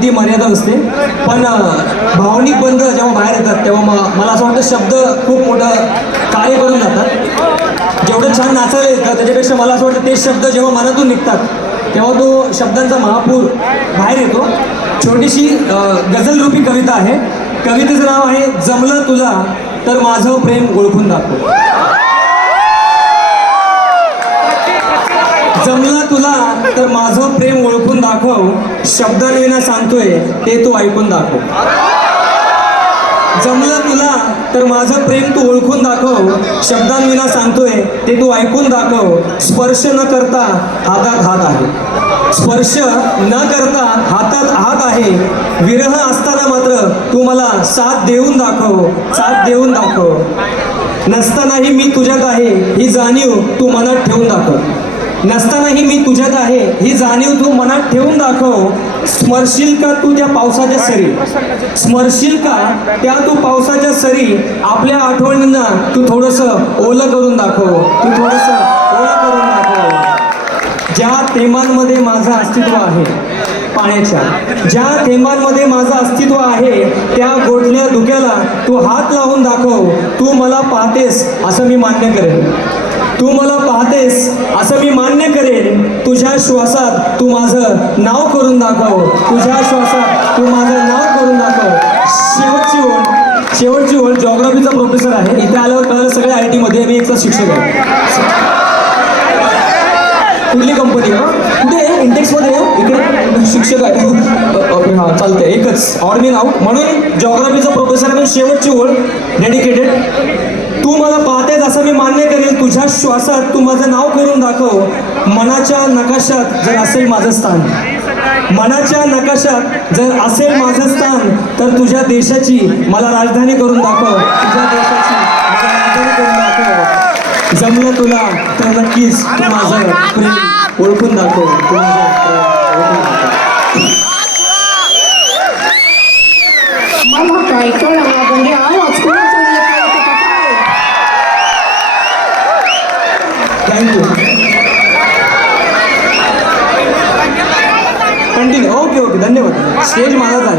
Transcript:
कोणती मर्यादा नसते. पण भावनिक बंध जेव्हा बाहेर येतात तेव्हा मला असं वाटतं शब्द खूप मोठं कार्य करून जातात. जेवढं छान नाचायला येतं त्याच्यापेक्षा मला असं वाटतं तेच शब्द जेव्हा मनातून निघतात तेव्हा तो शब्दांचा महापूर बाहेर येतो. छोटीशी गझलरूपी कविता आहे. कवितेचं नाव आहे जमलं तुला तर माझं प्रेम ओळखून दाखव. जमलं तुला तर माझं प्रेम ओळखून दाखव, शब्दांविना सांगतोय ते तू ऐकून दाखव. जमलं तुला तर माझं प्रेम तू ओळखून दाखव, शब्दांविना सांगतोय ते तू ऐकून दाखव. स्पर्श न करता हातात हात आहे, स्पर्श न करता हातात हात आहे. विरह असताना मात्र तू मला साथ देऊन दाखव, साथ देऊन दाखव. नसतानाही मी तुझ्यात आहे ही जाणीव तू मनात ठेवून दाखव. नसतानाही मी तुझ्यात आहे ही जाणीव तू मनात ठेवून दाखव. स्मरशील का तू त्या पावसाच्या सरी, स्मरशील का त्या तू पावसाच्या सरी. आपल्या आठवणींना तू थोडंसं ओलं करून दाखव, तू थोडंसं ओलं करून दाखव. ज्या थेंबांमध्ये माझं अस्तित्व आहे पाण्याच्या, ज्या थेंबांमध्ये माझं अस्तित्व आहे त्या गोठल्या धुक्याला तू हात लावून दाखव. तू मला पाहतेस असं मी मान्य करेन, तू मला पाहतेस असं मी मान्य करेन. तुझ्या श्वासात तू माझं नाव करून दाखव, तुझ्या श्वासात तू माझं नाव करून दाखव. शेवटची ओळ जॉग्राफीचा प्रोफेसर आहे. इथे आल्यावर कळलं सगळ्या IT मध्ये मी एकच शिक्षक आहे. कुठली कंपनी कुठे इंटेक्समध्ये इकडे शिक्षक आहे. ओके हां चालतंय एकच ऑड मी नाव म्हणून जॉग्राफीचा प्रोफेसर आहे. शेवटची ओळ डेडिकेटेड. तू मला पाहतेस असं मी मान्य करेल, तुझ्या श्वासात तू माझं नाव करून दाखव. मनाच्या नकाशात जर असेल माझं स्थान, मनाच्या नकाशात जर असेल माझं स्थान तर तुझ्या देशाची मला राजधानी करून दाखव, तुझ्या देशाची मला राजधानी करून दाखव. जमलं तुला तर नक्कीच तू माझं प्रेम ओळखून दाखव, तू माझं प्रेम ओळखून दाखव. मला काय कळलं म्हणजे आवाज कोणाचा थँक्यू. कंटिन्यू. ओके धन्यवाद. स्टेज माझाच आहे.